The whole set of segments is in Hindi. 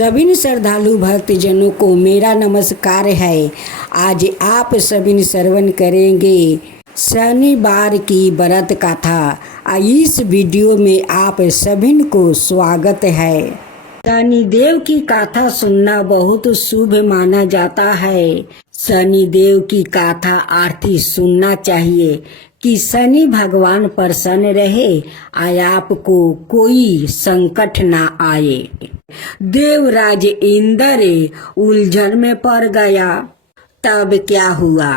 सभी श्रद्धालु भक्तजनों को मेरा नमस्कार है। आज आप सभी श्रवण करेंगे शनिवार की व्रत कथा। इस वीडियो में आप सभी को स्वागत है। शनिदेव की कथा सुनना बहुत शुभ माना जाता है। शनिदेव की कथा आरती सुनना चाहिए कि शनि भगवान प्रसन्न रहे, आपको कोई संकट ना आए। देवराज इंद्र उलझन में पड़ गया। तब क्या हुआ?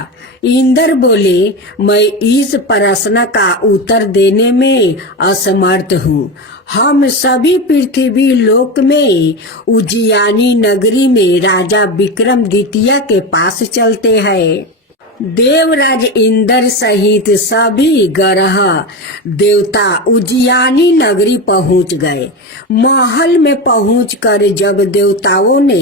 इंद्र बोले, मैं इस प्रश्न का उत्तर देने में असमर्थ हूँ। हम सभी पृथ्वी लोक में उज्जैनी नगरी में राजा विक्रम द्वितीय के पास चलते हैं। देवराज इंद्र सहित सभी ग्रह देवता उज्जैनी नगरी पहुंच गए। महल में पहुंचकर जब देवताओं ने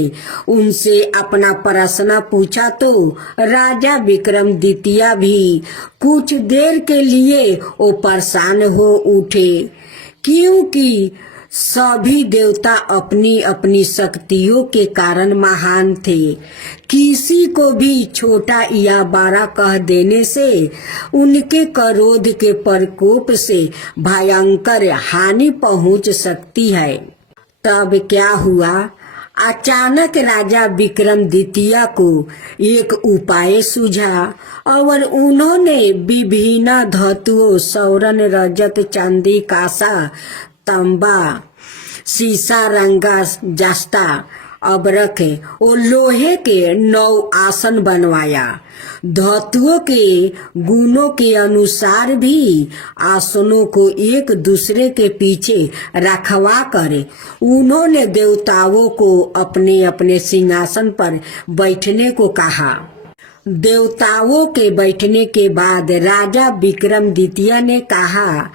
उनसे अपना प्रश्न पूछा तो राजा विक्रम द्वितीय भी कुछ देर के लिए वो परेशान हो उठे, क्योंकि सभी देवता अपनी अपनी शक्तियों के कारण महान थे। किसी को भी छोटा या बड़ा कह देने से उनके क्रोध के प्रकोप से भयंकर हानि पहुंच सकती है। तब क्या हुआ? अचानक राजा विक्रम द्वितीय को एक उपाय सूझा और उन्होंने विभिन्न धातुओं स्वर्ण, रजत, चांदी, कांसा, तांबा, शीशा, रंगा, जस्ता, अबरख और लोहे के 9 आसन बनवाया। धातुओं के गुणों के अनुसार भी आसनों को एक दूसरे के पीछे रखवा कर उन्होंने देवताओं को अपने अपने सिंहासन पर बैठने को कहा। देवताओं के बैठने के बाद राजा विक्रम द्वितीय ने कहा,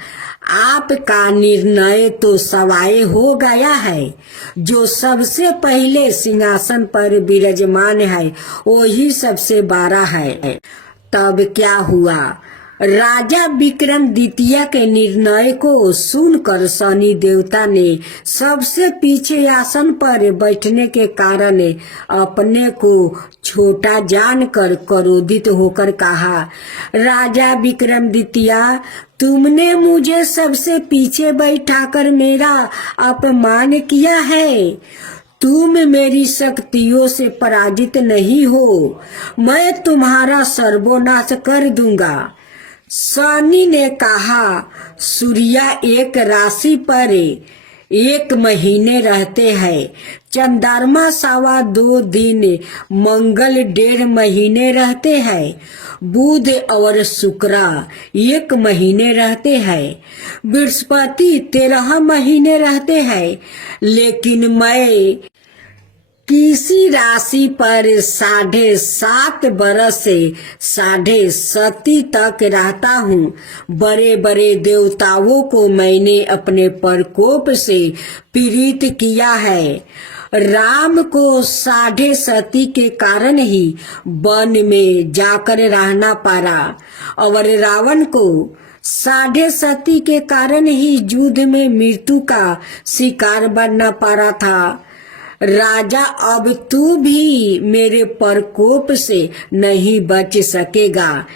आपका निर्णय तो सवाए हो गया है। जो सबसे पहले सिंहासन पर विराजमान है वही सबसे बड़ा है। तब क्या हुआ? राजा विक्रम द्वितीय के निर्णय को सुनकर शनि देवता ने सबसे पीछे आसन पर बैठने के कारण अपने को छोटा जानकर क्रोधित होकर कहा, राजा विक्रम द्वितीय, तुमने मुझे सबसे पीछे बैठाकर मेरा अपमान किया है। तुम मेरी शक्तियों से पराजित नहीं हो। मैं तुम्हारा सर्वनाश कर दूंगा। शनि ने कहा, सूर्य एक राशि पर 1 महीने रहते हैं, चंद्रमा 2.25 दिन, मंगल 1.5 महीने रहते हैं, बुध और शुक्र 1 महीने रहते हैं, बृहस्पति 13 महीने रहते हैं। लेकिन मैं किसी राशि पर 7.5 बरस से 7.5 तक रहता हूँ। बड़े बड़े देवताओं को मैंने अपने प्रकोप से पीड़ित किया है। राम को 7.5 के कारण ही वन में जाकर रहना पड़ा और रावण को 7.5 के कारण ही युद्ध में मृत्यु का शिकार बनना पड़ा था। राजा, अब तू भी मेरे प्रकोप से नहीं बच सकेगा।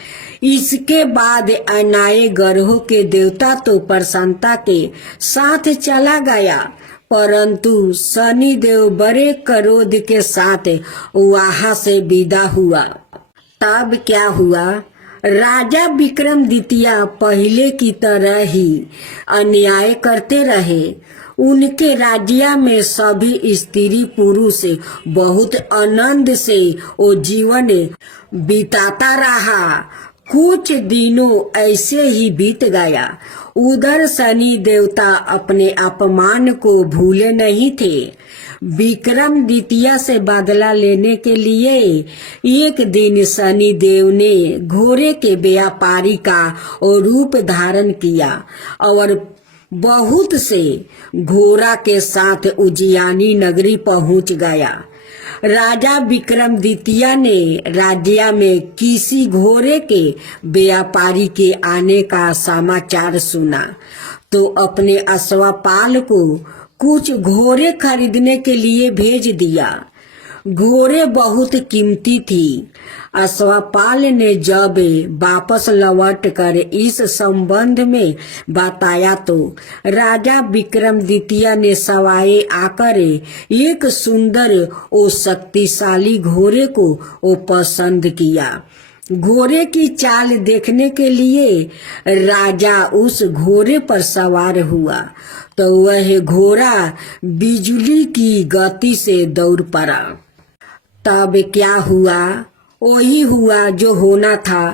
इसके बाद अन्य ग्रहों के देवता तो प्रसन्नता के साथ चला गया, परंतु शनिदेव बड़े क्रोध के साथ वहां से विदा हुआ। तब क्या हुआ? राजा विक्रम द्वितीय पहले की तरह ही अन्याय करते रहे। उनके राज्य में सभी स्त्री पुरुष बहुत आनंद से वो जीवन बिताता रहा। कुछ दिनों ऐसे ही बीत गया। उधर शनि देवता अपने अपमान को भूले नहीं थे। विक्रम द्वितीय से बदला लेने के लिए एक दिन शनि देव ने घोड़े के व्यापारी का रूप धारण किया और बहुत से घोड़ा के साथ उज्जैनी नगरी पहुंच गया। राजा विक्रम द्वितीय ने राज्य में किसी घोड़े के व्यापारी के आने का समाचार सुना तो अपने अश्वपाल को कुछ घोड़े खरीदने के लिए भेज दिया। घोड़े बहुत कीमती थी। अश्वपाल ने जब वापस लौट कर इस संबंध में बताया तो राजा विक्रमादित्य ने सवाए आकर एक सुंदर और शक्तिशाली घोड़े को पसंद किया। घोड़े की चाल देखने के लिए राजा उस घोड़े पर सवार हुआ तो वह घोड़ा बिजली की गति से दौड़ पड़ा। तब क्या हुआ? वही हुआ जो होना था।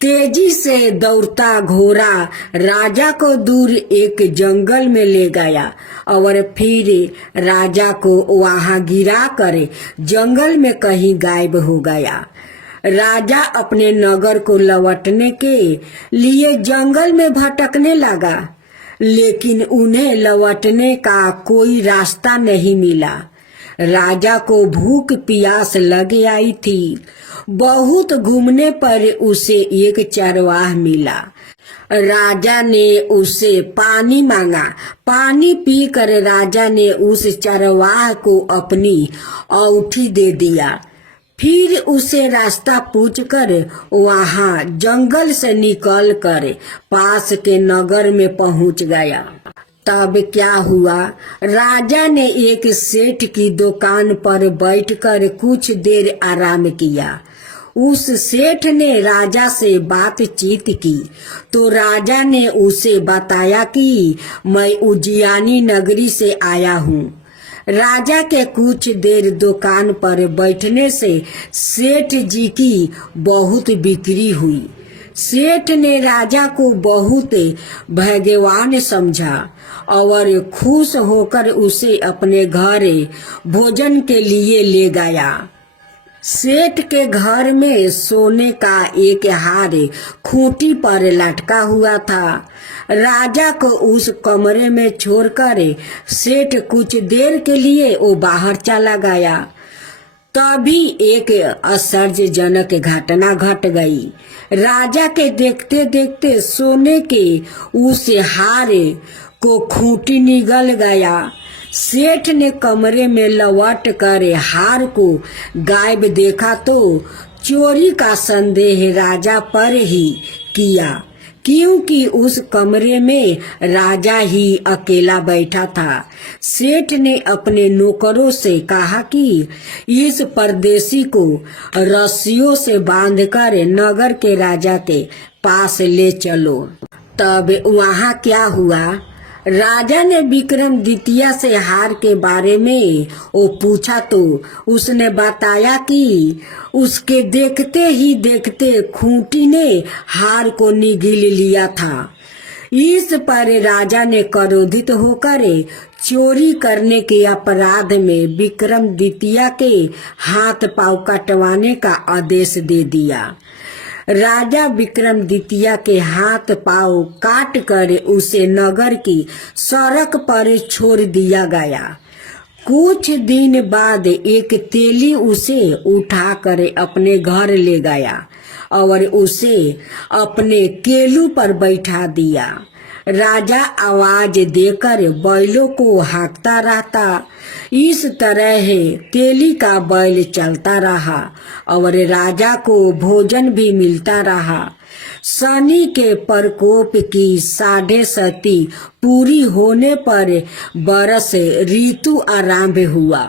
तेजी से दौड़ता घोड़ा राजा को दूर एक जंगल में ले गया और फिर राजा को वहां गिरा कर जंगल में कहीं गायब हो गया। राजा अपने नगर को लौटने के लिए जंगल में भटकने लगा, लेकिन उन्हें लौटने का कोई रास्ता नहीं मिला। राजा को भूख प्यास लग आई थी। बहुत घूमने पर उसे एक चरवाहा मिला। राजा ने उससे पानी मांगा। पानी पीकर राजा ने उस चरवाहा को अपनी औंठी दे दिया। फिर उसे रास्ता पूछकर वहां जंगल से निकलकर पास के नगर में पहुंच गया। तब क्या हुआ? राजा ने एक सेठ की दुकान पर बैठकर कुछ देर आराम किया। उस सेठ ने राजा से बातचीत की तो राजा ने उसे बताया कि मैं उज्जैनी नगरी से आया हूँ। राजा के कुछ देर दुकान पर बैठने से सेठ जी की बहुत बिक्री हुई। सेठ ने राजा को बहुत भाग्यवान समझा और खुश होकर उसे अपने घर भोजन के लिए ले गया। सेठ के घर में सोने का एक हार खूंटी पर लटका हुआ था। राजा को उस कमरे में छोड़कर सेठ कुछ देर के लिए वो बाहर चला गया। तभी एक आश्चर्यजनक घटना घट गई। राजा के देखते देखते सोने के उस हार को खूंटी निगल गया। सेठ ने कमरे में लौट कर हार को गायब देखा तो चोरी का संदेह राजा पर ही किया, क्योंकि उस कमरे में राजा ही अकेला बैठा था। सेठ ने अपने नौकरों से कहा कि इस परदेशी को रस्सियों से बांधकर नगर के राजा के पास ले चलो। तब वहां क्या हुआ? राजा ने विक्रमादित्य से हार के बारे में वो पूछा तो उसने बताया कि उसके देखते ही देखते खूंटी ने हार को निगल लिया था। इस पर राजा ने क्रोधित होकर चोरी करने के अपराध में विक्रमादित्य के हाथ पांव कटवाने का आदेश दे दिया। राजा विक्रमादित्य के हाथ पांव काट कर उसे नगर की सड़क पर छोड़ दिया गया। कुछ दिन बाद एक तेली उसे उठाकर अपने घर ले गया और उसे अपने केलू पर बैठा दिया। राजा आवाज देकर बैलों को हाँकता रहता। इस तरह तेली का बैल चलता रहा और राजा को भोजन भी मिलता रहा। शनि के प्रकोप की 7.5 पूरी होने पर बरस ऋतु आरंभ हुआ।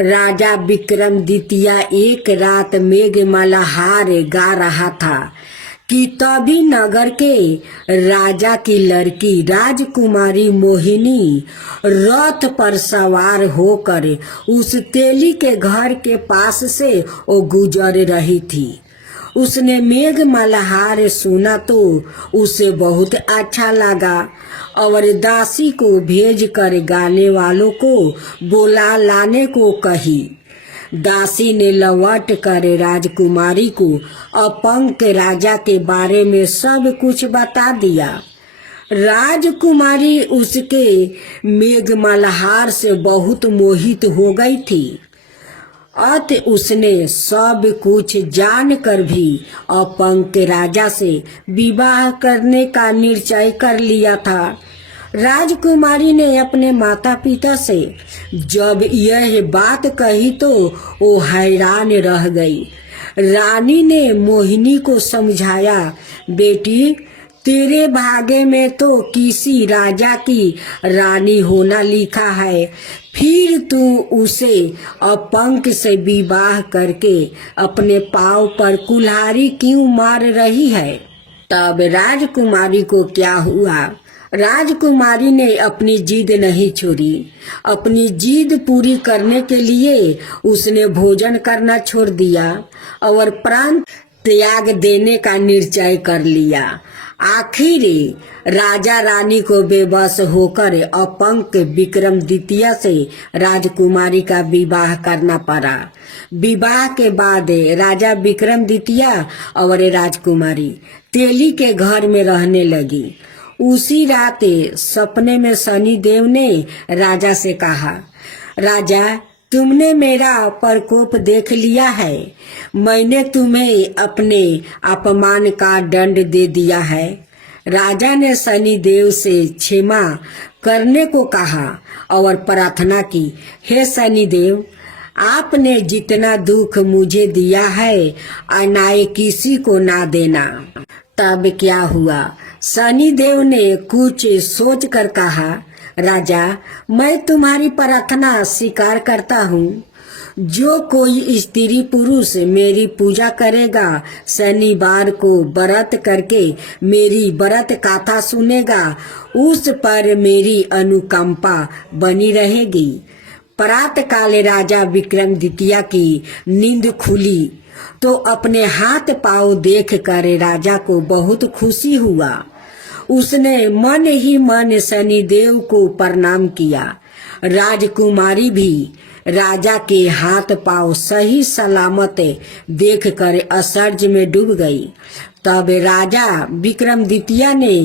राजा विक्रमादित्य एक रात मेघमल्हार गा रहा था कि तभी नगर के राजा की लड़की राजकुमारी मोहिनी रथ पर सवार होकर उस तेली के घर के पास से वो गुजर रही थी। उसने मेघमल्हार सुना तो उसे बहुत अच्छा लगा और दासी को भेजकर गाने वालों को बुला लाने को कही। दासी ने लौट कर राजकुमारी को अपंग राजा के बारे में सब कुछ बता दिया। राजकुमारी उसके मेघमल्हार से बहुत मोहित हो गई थी। अतः उसने सब कुछ जानकर भी अपंग राजा से विवाह करने का निश्चय कर लिया था। राजकुमारी ने अपने माता पिता से जब यह बात कही तो वो हैरान रह गई। रानी ने मोहिनी को समझाया, बेटी तेरे भाग्य में तो किसी राजा की रानी होना लिखा है, फिर तू उसे अपंक से विवाह करके अपने पाँव पर कुल्हाड़ी क्यों मार रही है। तब राजकुमारी को क्या हुआ, राजकुमारी ने अपनी जिद नहीं छोड़ी। अपनी जिद पूरी करने के लिए उसने भोजन करना छोड़ दिया और प्राण त्याग देने का निश्चय कर लिया। आखिर राजा रानी को बेबस होकर अपंक विक्रमादित्य से राजकुमारी का विवाह करना पड़ा। विवाह के बाद राजा विक्रमादित्य और राजकुमारी तेली के घर में रहने लगी। उसी रात सपने में शनिदेव ने राजा से कहा, राजा तुमने मेरा प्रकोप देख लिया है, मैंने तुम्हें अपने अपमान का दंड दे दिया है। राजा ने शनिदेव से क्षमा करने को कहा और प्रार्थना की, हे शनिदेव आपने जितना दुख मुझे दिया है अन्याय किसी को ना देना। तब क्या हुआ, शनिदेव ने कुछ सोच कर कहा, राजा मैं तुम्हारी प्रार्थना स्वीकार करता हूँ। जो कोई स्त्री पुरुष मेरी पूजा करेगा, शनिवार को व्रत करके मेरी व्रत कथा सुनेगा, उस पर मेरी अनुकंपा बनी रहेगी। प्रातः काल राजा विक्रमादित्य की नींद खुली तो अपने हाथ पांव देख कर राजा को बहुत खुशी हुआ। उसने मन ही मन शनिदेव को प्रणाम किया। राजकुमारी भी राजा के हाथ पांव सही सलामत देखकर आश्चर्य में डूब गई। तब राजा विक्रमादित्य ने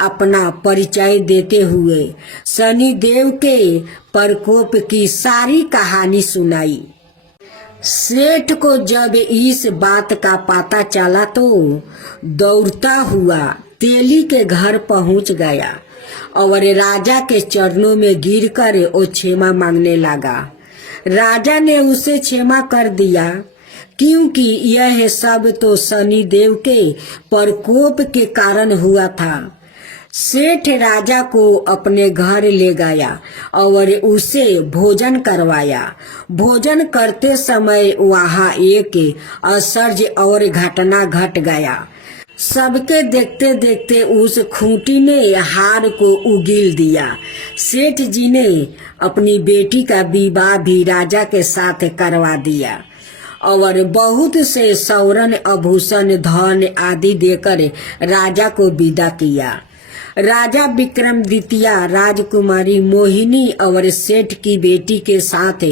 अपना परिचय देते हुए शनिदेव के प्रकोप की सारी कहानी सुनाई। सेठ को जब इस बात का पता चला तो दौड़ता हुआ तेली के घर पहुंच गया और राजा के चरणों में गिरकर वो क्षमा मांगने लगा। राजा ने उसे क्षमा कर दिया, क्योंकि यह सब तो शनिदेव के प्रकोप के कारण हुआ था। सेठ राजा को अपने घर ले गया और उसे भोजन करवाया। भोजन करते समय वहाँ एक आश्चर्य और घटना घट गया। सबके देखते देखते उस खूंटी ने हार को उगील दिया। सेठ जी ने अपनी बेटी का विवाह भी राजा के साथ करवा दिया और बहुत से सौरन आभूषण धन आदि देकर राजा को विदा किया। राजा विक्रमादित्य राजकुमारी मोहिनी और सेठ की बेटी के साथ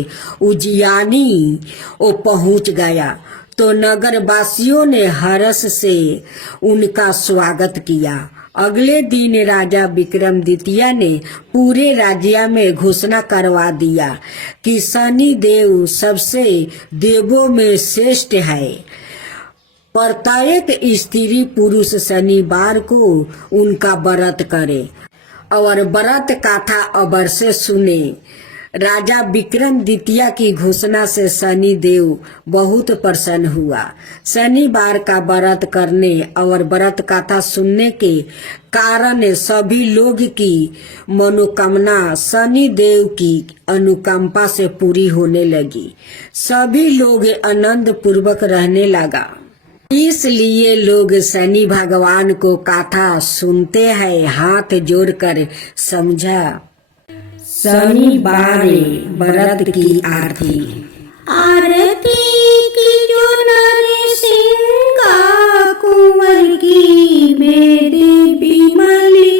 उज्जैनी वो पहुंच गया तो नगर वासियों ने हर्ष से उनका स्वागत किया। अगले दिन राजा विक्रमादित्य ने पूरे राज्य में घोषणा करवा दिया कि शनि देव सबसे देवों में श्रेष्ठ है। प्रत्येक स्त्री पुरुष शनिवार को उनका व्रत करे और व्रत कथा अवश्य सुने। राजा विक्रमादित्य की घोषणा से शनि देव बहुत प्रसन्न हुआ। शनिवार का व्रत करने और व्रत कथा सुनने के कारण सभी लोग की मनोकामना शनि देव की अनुकंपा से पूरी होने लगी। सभी लोग आनंद पूर्वक रहने लगा। इसलिए लोग शनि भगवान को कथा सुनते हैं। हाथ जोड़कर समझा। शनिवार व्रत की आरती। आरती की जो नरसिंगा कुंवर की मेरे बिमली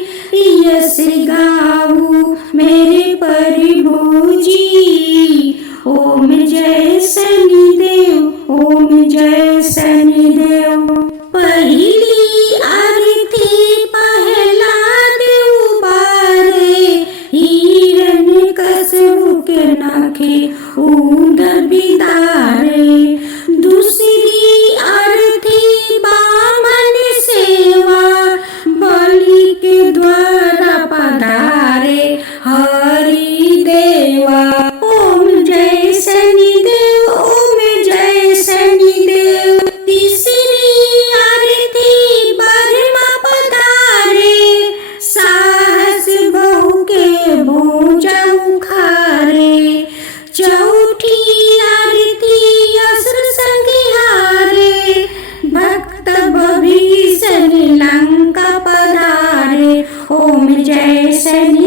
यस गाऊ मेरे प्रभु जी। ओम जय शनिदेव, ओम जय शनिदेव। पहली आरती पहला देव बारे हिरण कसबू के नाखे उदर बिदारे। दूसरी आरती बामन सेवा बलि के द्वारा शनि